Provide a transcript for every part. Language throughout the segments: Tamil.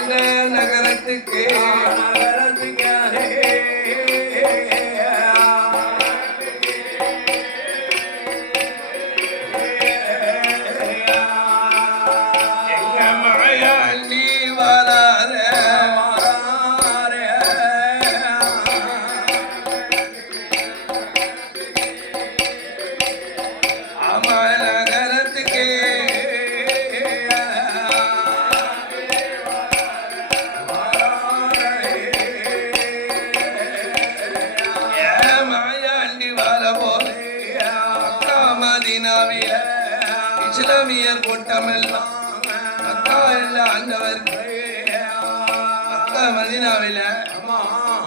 இந்த நகரத்துக்கு இஸ்லாமியர் கூட்டமெல்லாம் மக்கா எல்லாம் ஆண்டவர் மக்கா மதீனாவில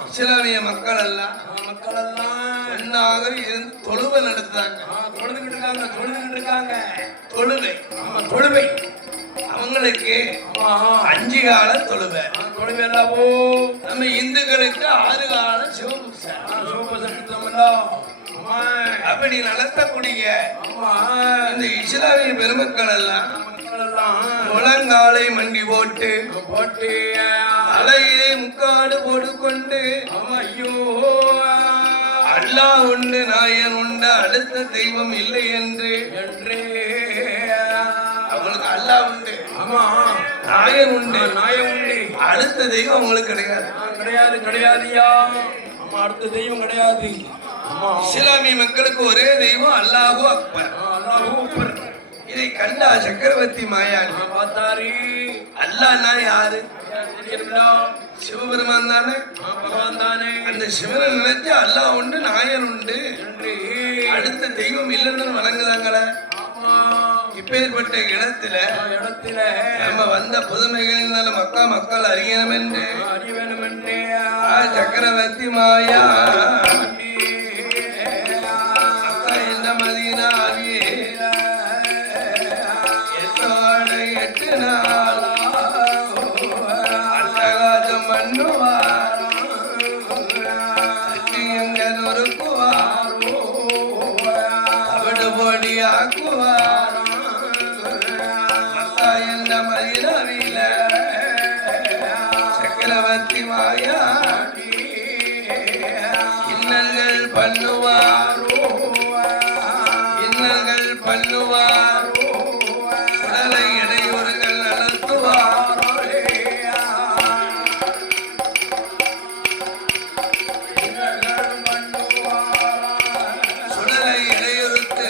இஸ்லாமிய மக்கள் எல்லாம் ஒன்னாக இருந்து தொழுவை நடத்துறாங்க. தொழுவை அவங்களுக்கு 5 கால தொழுவை. நம்ம இந்துக்களுக்கு 6 கால அப்படி நடத்தக்கூடிய இந்த இஸ்லாமிய பெருமக்கள் எல்லாம் முழங்காலை மண்டி போட்டு தலையிலே முக்காடு போட்டுக்கொண்டு ஐயோ அல்லாஹ் உண்டு நாயன் உண்டு அடுத்த தெய்வம் இல்லை என்று அவங்களுக்கு அல்லாஹ் உண்டு நாயன் உண்டு அடுத்த தெய்வம் அவங்களுக்கு கிடையாதுயா. அடுத்த தெய்வம் கிடையாது. இஸ்லாமிய மக்களுக்கு ஒரே தெய்வம் அல்லாஹு அக்பர். இதை கண்டா சக்கரவர்த்தி மாயாணி பார்த்தாரு. அல்லாஹ்னா யாரு? சிவபெருமான் தானே. அந்த சிவனை நினைச்சு அல்லாஹ் உண்டு நாயன் உண்டு அடுத்த தெய்வம் இல்லைன்னு வணங்குறாங்களே. இப்பேற்பட்ட இடத்துல நம்ம வந்த புதுமைகளினால மக்கள் அறியணும் என்று சக்கரவர்த்தி மாயா சக்கரவர்த்தி மாயா இன்னல்கள் பண்ணுவாரோ சுடலை இடையூறுகள் நடத்துவாரோ சுடலை இடையூறுத்து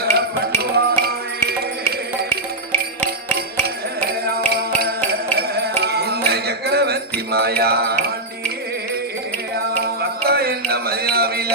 இந்த சக்கரவர்த்தி மாயா மக்கா என்ற மதீனாவில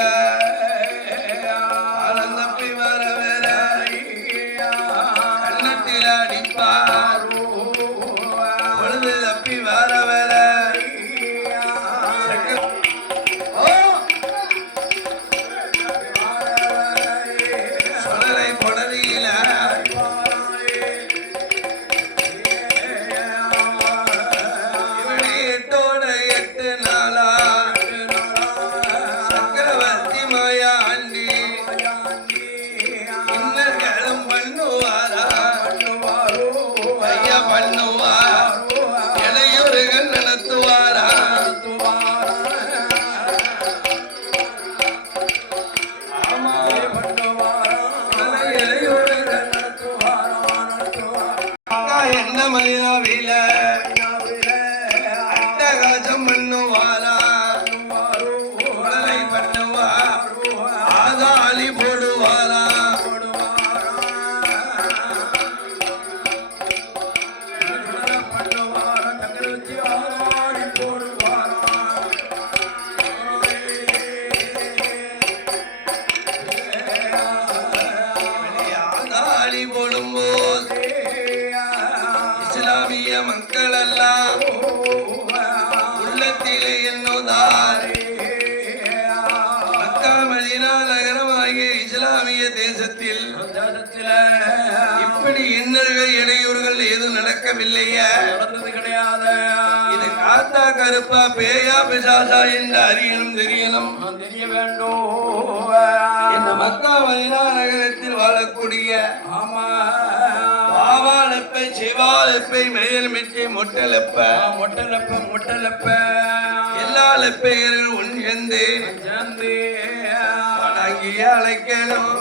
மதீனாவில அட்டகாசம் பண்ணுவாரா உடலை பண்ணுவார் ஆதாளி போடுவாரா ஆதாளி போடும்போது இஸ்லாமிய மக்கள் எல்லாம் உள்ளத்திலே என்னுதார் மக்கா மதீனா நகரமாகிய இஸ்லாமிய தேசத்தில் இப்படி இன்னல்கள் இடையூறுகள் ஏதும் நடக்கவில்லையா? கிடையாது. இது காத்தா கருப்பா பேயா பிசாசா என்று அறியணும் தெரிய வேண்டும். இந்த மக்கா மதீனா நகரத்தில் வாழக்கூடிய ஆவாலப்பை சிவாலப்பை மேயல்மிச்சை மொட்டலப்ப எல்லா லெப்பையர்கள் உன் எந்தே வணங்கி அழைக்கணும்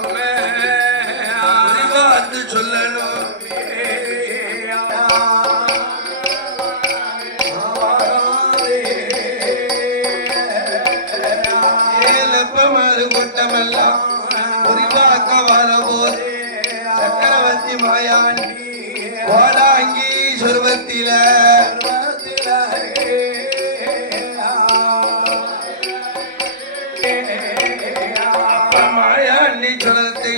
பார்த்து சொல்லணும் கூட்டமெல்லாம் குறிப்பாக்க வரபோது சக்கரவர்த்தி மாயாண்டி கோலாங்கி சொர்வத்தில மாயாண்டி சொல்லத்தை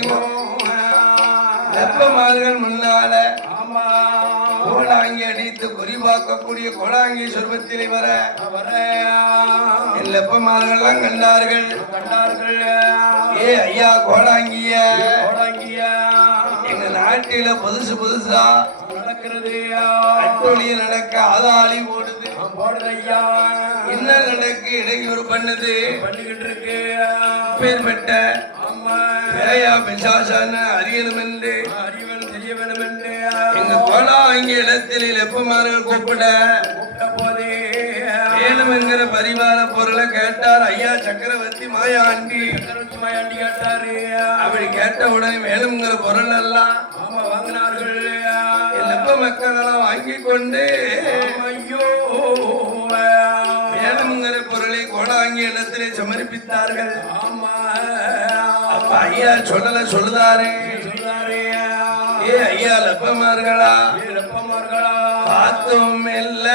வெப்பமார்கள் முன்னால கோலாங்கி அடித்து குறிப்பாக்கக்கூடிய கோலாங்கி சொர்வத்திலே வர வெப்பமார்கள்லாம் கண்டார்கள். ஏ ஐயா கோலாங்கிய எங்க நாட்டில புதுசு புதுசா நடக்கிறது. அட்டொழிய நடக்க ஆதாளி போடுது ஐயா. என்ன நடக்கு இடையூறு பண்ணிக்கிட்டு இருக்கு. பேர்பட்ட பேயா பிசாசான அறியணும் என்று தெரிய வேணும் என்று எங்க கோலாங்கி இடத்தில் வெப்பமார்கள் கூப்பிட போதே வேணும் என்கிற பரிவார பொருளை கேட்டார். ஐயா சக்கரவர்த்தி மாயாண்டி கேட்டாரு. அப்படி கேட்ட உடனே வேணுங்கிற பொருள் எல்லாம் வாங்கினார்கள். வெப்ப மக்கள் எல்லாம் வாங்கி கொண்டு ஐயோ வேணுங்கிற பொருளை கோலாங்கி இடத்திலே சமர்ப்பித்தார்கள். அப்ப ஐயா சொல்லுதாரே ஏ ஐயா லப்பமார்களா பார்த்தோம் இல்ல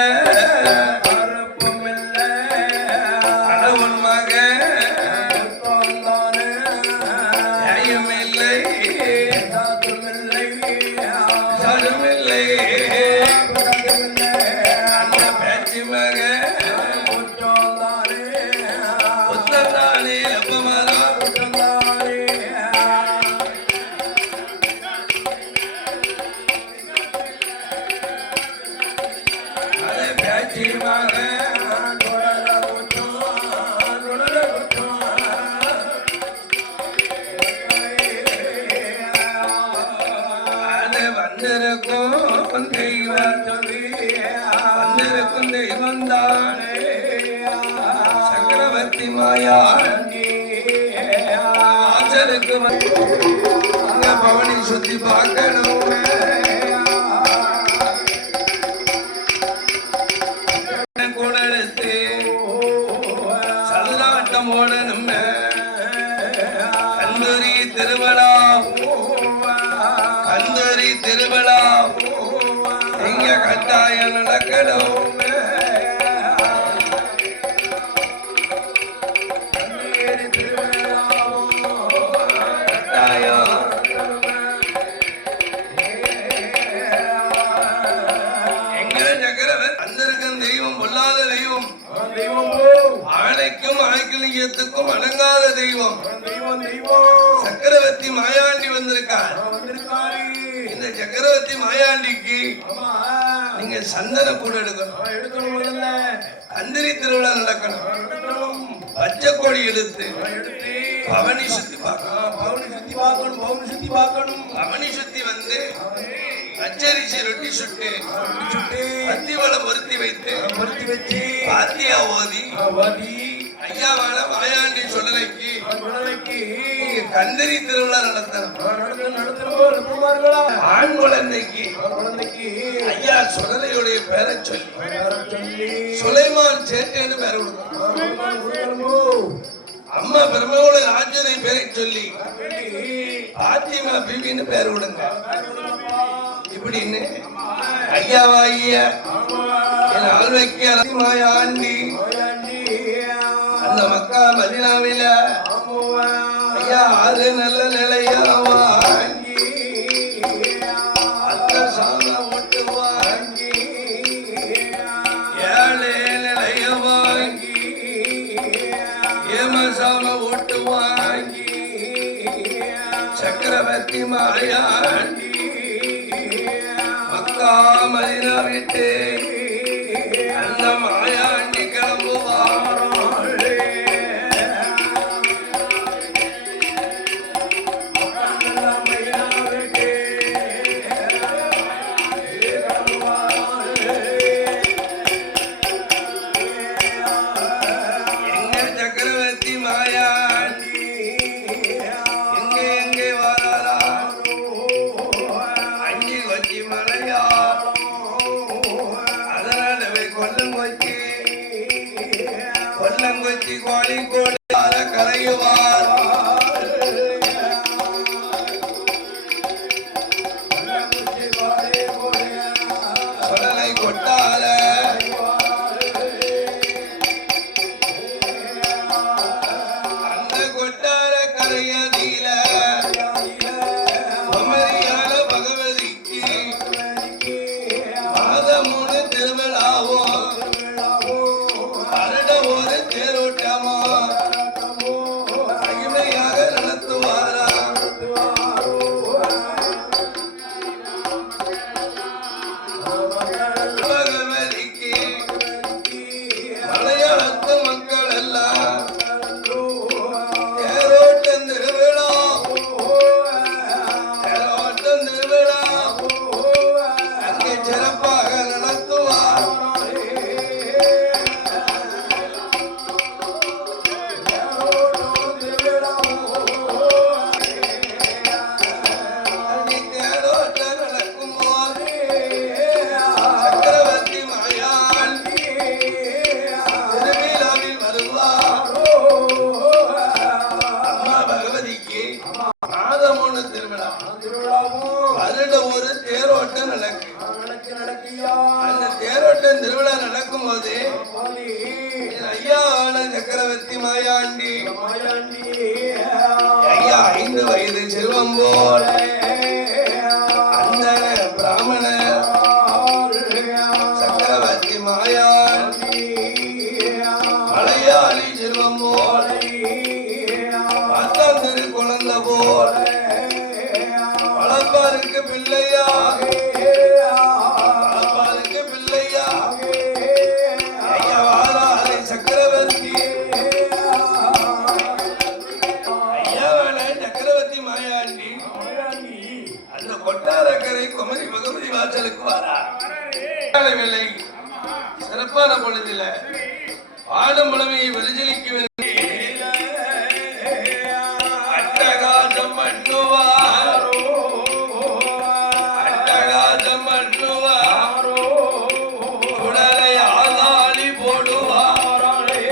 சக்கரவர்த்தி மாயாண்டி பவனி சுத்தி பார்க்கணும். கூட எடுத்து சல்லாட்டம் ஓடணும். கந்தூரி திருவிழா எங்க கட்டாயம் நடக்கணும். ஆணைக்கும் அடங்காத தெய்வம் சக்கரவர்த்தி மாயாண்டி வந்திருக்கார். இந்த சக்கரவர்த்தி மாயாண்டிக்கு நீங்க சந்தன கூட எடுக்கணும். அந்திரி திருவிழா நடக்கணும். பச்சை கோடி எடுத்து பவனி சுத்தி பார்க்கணும். பவனி சுத்தி வந்து பச்சரிசி ரொட்டி சுட்டு அத்திவளம் பொருத்தி வச்சு பாத்தியா ஓதி ஐயாவான மாயாண்டி சொல்லலைக்கு கந்தரி திருவிழா நடத்தணும். ஆண் குழந்தைக்கு ஐயா சுடலையுடைய பேரை சொல்லி சுலைமான் சேட்டேன்னு பேரை கொடுக்கணும். அம்மா பிரம்மோட ராஜனை பேரை சொல்லி பாத்திமா பிபின்னு பேர் விடுங்க. இப்படின்னு ஐயாவாகிய என் ஆழ்வைக்கு மாயாண்டி அந்த மக்கா மதினாவில ஐயா அது நல்ல நிலையா வாங்கி அத்த சாம ஓட்டு வாங்கி ஏழே நிலைய வாங்கி ஏமசாம ஓட்டு வாங்கி சக்கரவர்த்தி மாயாண்டி மக்கா மதினா விட்டு அந்த மாயாண்டி கிளம்புவார். சக்கரவர்த்தி கோழி கோழி கரையுவார் சுடலை கொட்டார அந்த கொட்டார கரையதில குமரியால பகவதிக்கு மாதமுன்னு திருவிழாவோ வருட ஒரு தேரோட்டமோ மகிமையாக நடத்துவாரா பகவதிக்கு மலையாளத்து மக்கள் எல்லாம் தேரோட்டம் திருவிழா தேரோட்டம் திருவிழா அங்கே சிறப்பாக நடத்துவார் அங்கே தேரோட்டம் நடக்கும் போது சக்கரவர்த்தி மாயான் திருவிழாவில் வருவார் அம்மா பகவதிக்கு மாதம் ஒண்ணு திருவிழா வருட ஒரு தேரோட்டம் நடக்கும் அந்த தேரோட்டம் திருவிழா நடக்கும் போது ஐயாவான சக்கரவர்த்தி மாயாண்டி ஐயா 5 வயது செல்வம் போல அந்த பிராமணர் சக்கரவர்த்தி மாயான் மலையாளி செல்வம் போல பத்தாந்திரு குழந்தை போல வளர்ப்பாருக்கு பிள்ளையா வளர்ப்பாருக்கு பிள்ளையா ஐயா வாராலை சக்கரவர்த்தி ஐயாவான சக்கரவர்த்தி மாயாண்டி அந்த கொட்டாரக்கரை குமரி பகவதி வாசலுக்கு வாரார் வேலை சிறப்பான பொழுதில பாடும் புலமையை பரிசீலிக்கும் அட்டகாசம் பண்ணுவாரோ அட்டகாசம் பண்ணுவாரோ உடலை ஆதாளி போடுவாரே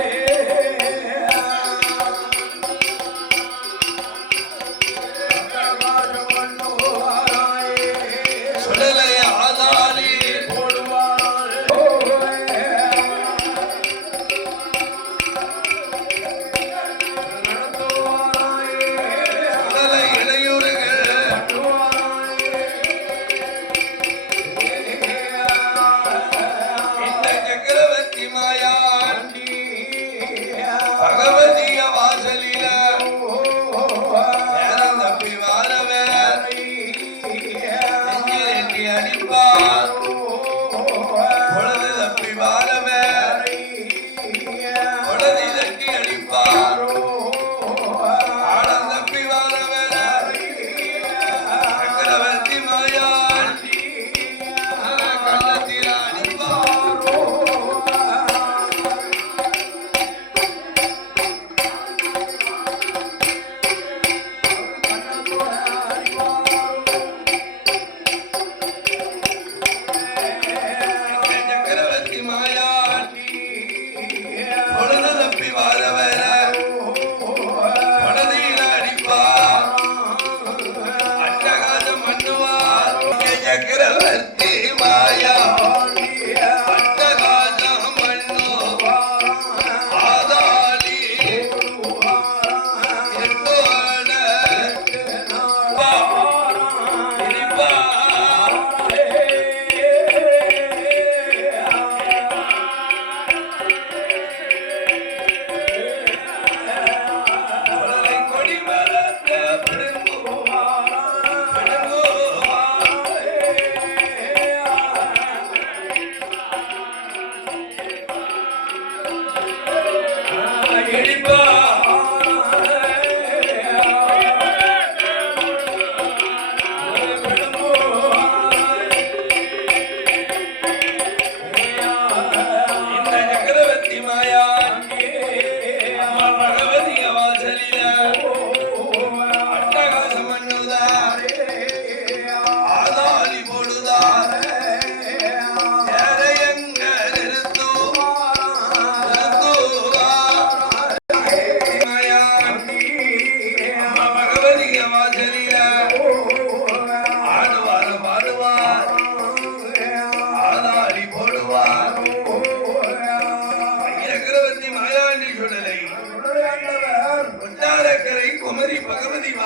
சுடலை ஆதாளி சுடலை இளையூர்கள் இந்த சக்கரவர்த்தி மாயான் பகவதிய வாசலில நேரம் தப்பி வாரவர் நெஞ்சிலேற்றி அடிப்பார் பொழுது தப்பி வாரவர் பொழுது தட்டி அடிப்பார் ஆடம் தப்பி வாரவர் சக்கரவர்த்தி மாயான் கள்ளத்தில் அடிப்பார்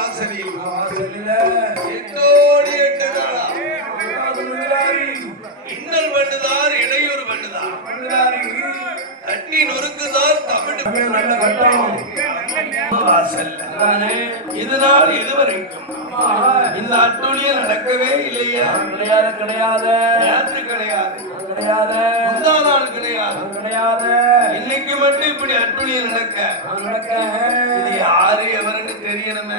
வாசலில் எட்டோடி எட்டு காலா இன்னல் பண்ணுதார் இடையூறு பண்ணுதார் தட்டி நொறுக்குதார் தமிழ் வாசல் இதனால் இதுவரைக்கும் இந்த அட்டூழியம் நடக்கவே இல்லையா? கிடையாது நேற்று கிடையாது முந்தா நாள் கிடையாது இன்னைக்கு மட்டும் இப்படி அட்டூழியம் நடக்க இது யாரு எவருன்னு தெரியணுமே.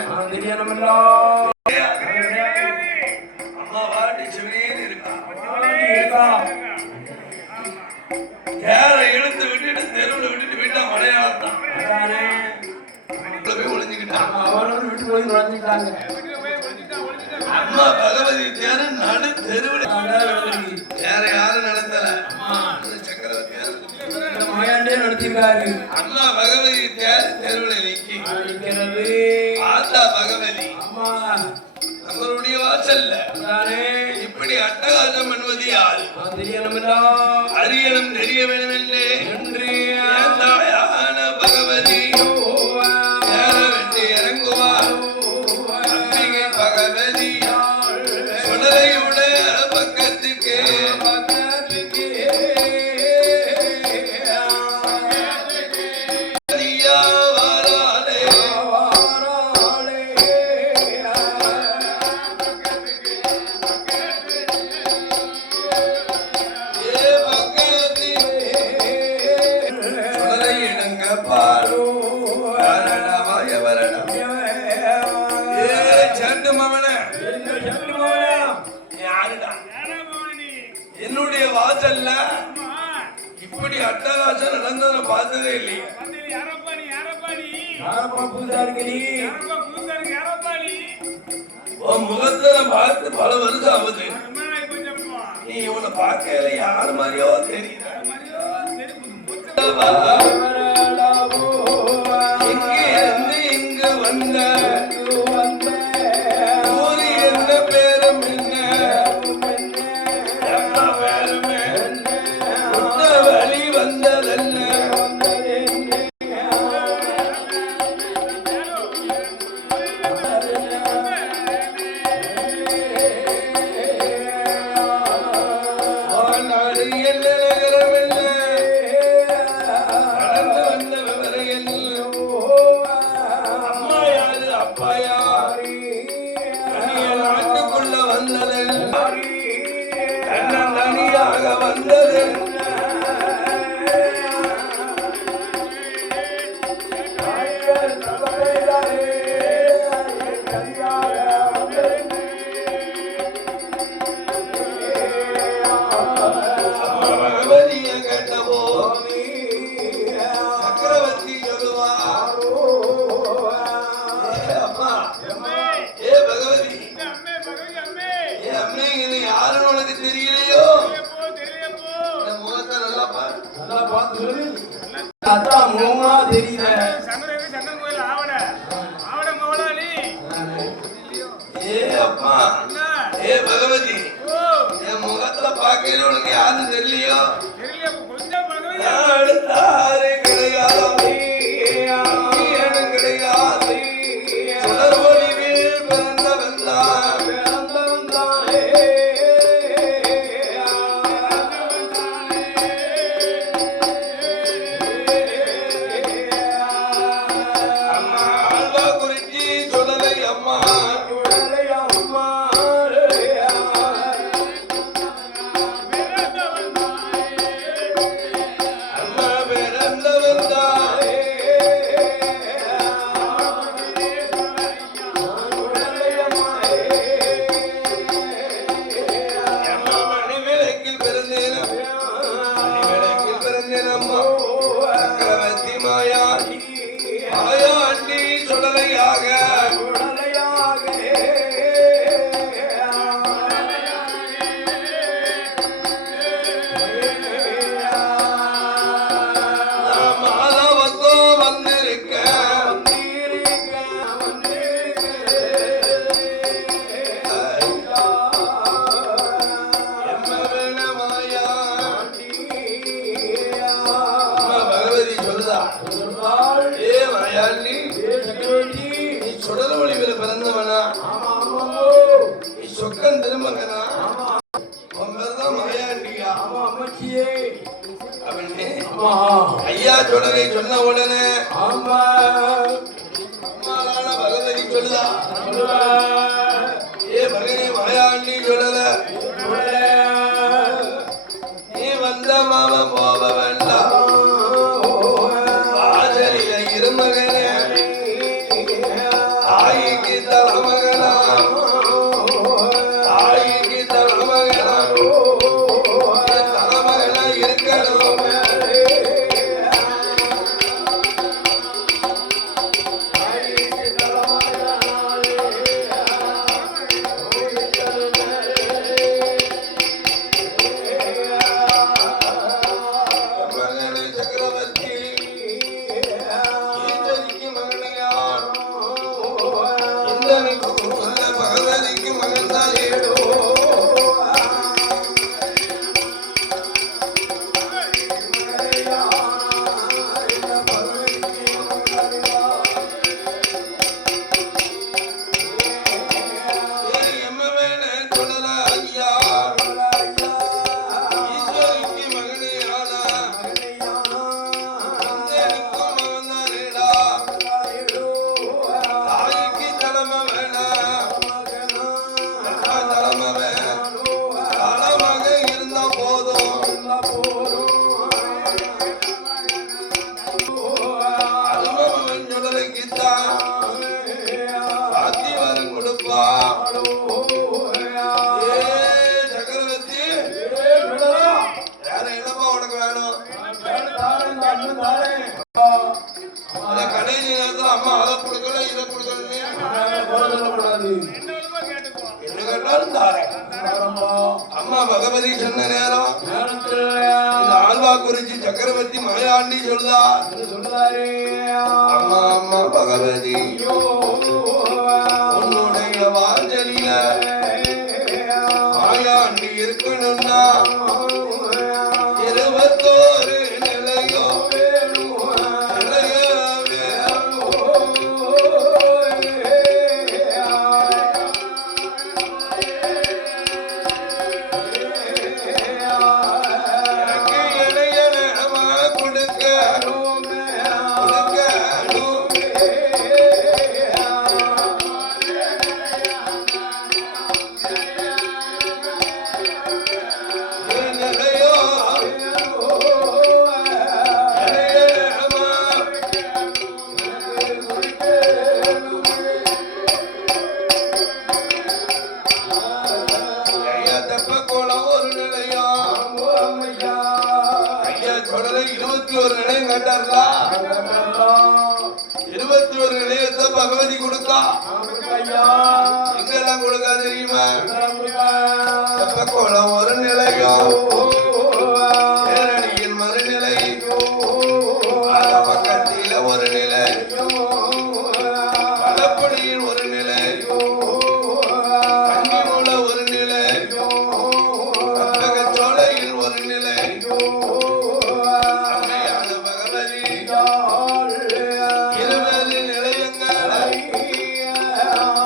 அம்மா வாட்டி சிவனேன்னு இருக்கா யாரை இழுத்து விட்டுட்டு தெருவில் விட்டுட்டு விட்டா மலையாளத்தான் ஒளிஞ்சுக்கிட்டாங்க. அம்மா பகவதி தேர நடு தெருவில் வேற யாரும் நடத்தல சக்கரவர்த்தி நடத்திருக்காரு. அம்மா பகவதி தேர தெருவில் நிற்கிறது. ஆத்தா பகவதி நம்மளுடைய வாசல்ல இப்படி அட்டகாசம் பண்ணுவது யாரு அறியணும் தெரிய வேண்டும் என்று தாயான பகவதி வெட்டி இறங்குவார். பகவதி சுடலையுடைய பக்கத்துக்கு என்னுடைய வாசல்ல இப்படி அட்டகாசம் நடந்ததை பார்த்ததே இல்லையே. முகத்தை பார்த்து பல வருஷம் ஆகுது. நீ இவனை பார்க்கல யார் மாதிரியோ தெரியல. இங்கே இருந்து இங்கு வந்த உனக்கு யாரும் தெரியலையோ கிடையாது பிறந்த ஐயா சொல்றதை சொன்ன உடனே ஆமா அம்மாளான பகவதி சொல்லுதா ஏ மகனே மாயாண்டி சொல்லல நீ வந்த மாமா போக வேண்டாம் வாசலில இருமகனே ஆயிக்கு தலைமகனா ஆயிக்கு தலைமகனா தலைமகனா இருக்கணும் அம்மா அதை கொடுக்கல இதை கொடுக்கல அம்மா பகவதி சொன்ன நேரம் ஆழ்வா குறிச்சி சக்கரவர்த்தி மாயாண்டி சொல்லுதா அம்மா அம்மா பகவதி உன்னுடைய வாஞ்சலில மாயாண்டி இருக்கணும்னா 21 நிலையோ பகவதி கொடுக்கா எங்கெல்லாம் கொடுக்கா தெரியுமா கோலம் ஒரு நிலையோ பேரணியின் மறுநிலை பக்கத்தில ஒரு நிலை பலப்படியின் ஒரு நிலை கண்ணிமூல ஒரு நிலை கற்பகச்சோலையில் ஒரு நிலை அன்னையான பகவதி 20 நிலையங்கள்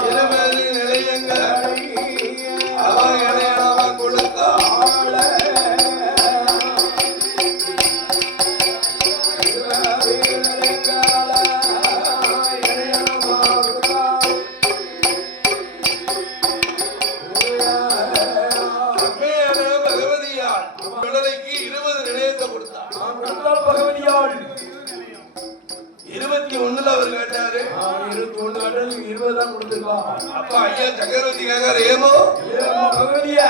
20 நிலையங்கள் அவன் இடையனாம கொடுத்தா பகவதியால் 20 நிலையத்தை கொடுத்தா பகவதியால் 21 அவர் கேட்டாரு 21 கேட்டாரு 20 தான் கொடுத்துருக்கான். அப்ப ஐயா சக்கரவர்த்தி கேட்காரு ஏமோ பகவதியா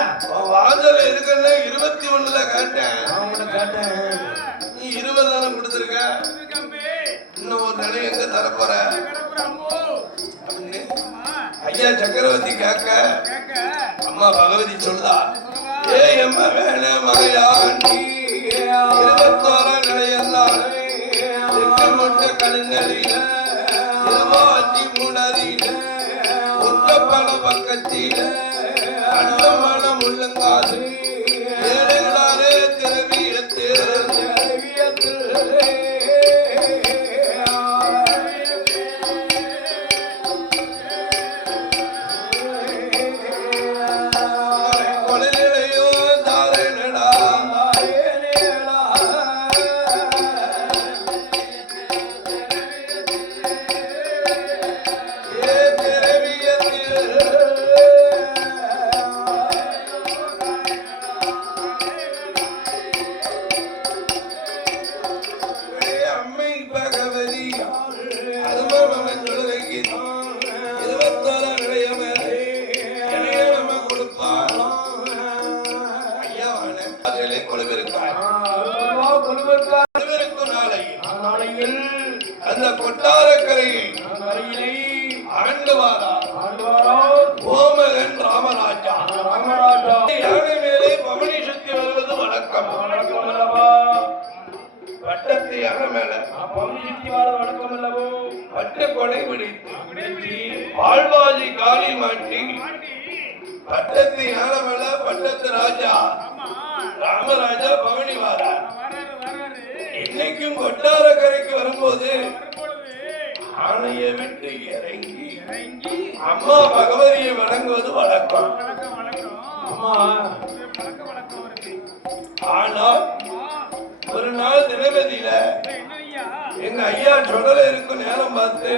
வாசல இருக்கல 21 கேட்டேன் நீ 20 தானே கொடுத்துருக்க இன்னும் ஒரு நிலை எங்க தரப்போற ஐயா சக்கரவர்த்தி கேட்க அம்மா பகவதி சொல்லுதா ஏ எம்ம வேண மகையாண்டி 21 நிலையெல்லாம் முட்ட கழுந்தடியில 23 ஒத்தப்பட பக்கத்தில அண்டமான முள்ளங்காது ஏழைகளாரே திரவியத்து கொலைநிலையோ தாரேனடா வரவிருக்கும் நாளையில் அந்த கொட்டாரக்கரையை ஆண்டு வாரார் ஓமகன் ராமராஜா. யானை மேலே பவனி சுத்தி வருவது வழக்கம். பட்டத்து யானை மேல வழக்கம் அல்லவோ. பட்டு கொடை பிடித்து வாழ்வாஜி காலி மாட்டி பட்டத்து யானை மேல பட்டத்து ராஜா ராமராஜா பவனி வாரார். இன்னைக்கும் கொட்டாரக்கரைக்கு வரும்போது ஆணையை விட்டு இறங்கி அம்மா பகவதியை வணங்குவது வழக்கம். ஆனால் ஒரு நாள் தினவதியில எங்க ஐயா சொடல இருக்கும் நேரம் பார்த்து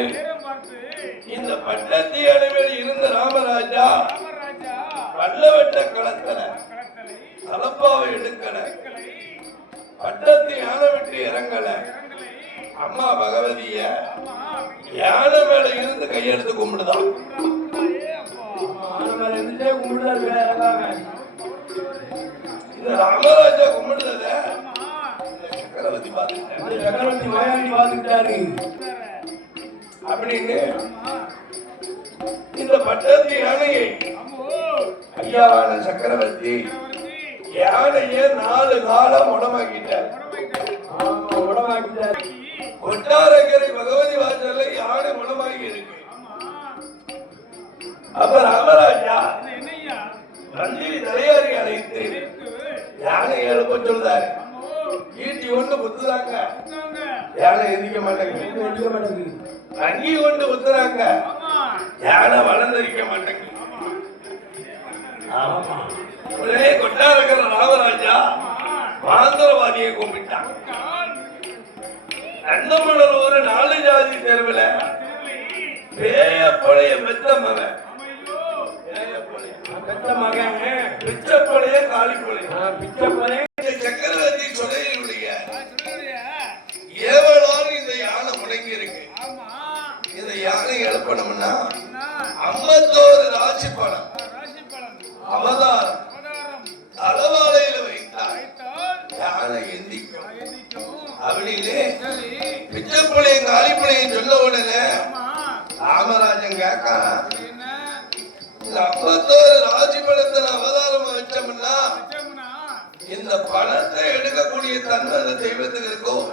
இந்த பட்டத்தி அணைவில் இருந்த ராமராஜா பல்லவட்ட களத்துல தலப்பாவை எடுக்கல, பட்டத்தி யானை விட்டு இறங்கல. அம்மா பகவதிய யானை மேல இருந்து கையெடுத்து கும்பிடுதான். இந்த ராமராஜா கும்பிடுறத சக்கரவர்த்தி பார்த்துட்டாரு அப்படின்னு இந்த பட்டத்து யானையை ஐயாவான சக்கரவர்த்தி யானைய 4 காலம் உடமாக்கிட்டார். கொட்டாரக்கரை பகவதி வாசல்ல யானை உடமாகி இருக்கு. அப்ப ராமராஜா மந்திரி தலையாரி அழைத்து யானை எழுப்ப சொல்றாரு. ஈட்டி கொண்டு குத்துறாங்க, யானை எதிர்க்க மாட்டேங்குது. அங்கி கொண்டு குத்துறாங்க, யானை வளர்ந்திருக்க மாட்டேங்குது. உடனே கொட்டாரக்கர ராமராஜா மாந்திரவாதியை கும்பிட்டான். நந்தமலர் ஒரு 4 ஜாதி தேர்வுல பேயப்பழைய பெத்த மகன் பிச்சப்பழைய காளிப்பழைய சக்கரவர்த்தி சொலையுடைய ஏவலால் இந்த யானை முடங்கி இருக்கு. இந்த யானை எழுப்பணும்னா 51 ராசி பணம் அவதாரம் அளவாலையில வைத்தால் யானை எந்திக்கும் அப்படின்னு பிச்சப்பழைய காளிப்பழைய சொல்ல உடனே ராமராஜன் கேட்கான், இந்த 51 ராசி பணத்தை அவதாரம் வச்சோம்னா இந்த பணத்தை எடுக்கக்கூடிய தன்மை தெய்வத்துக்கு இருக்கும்.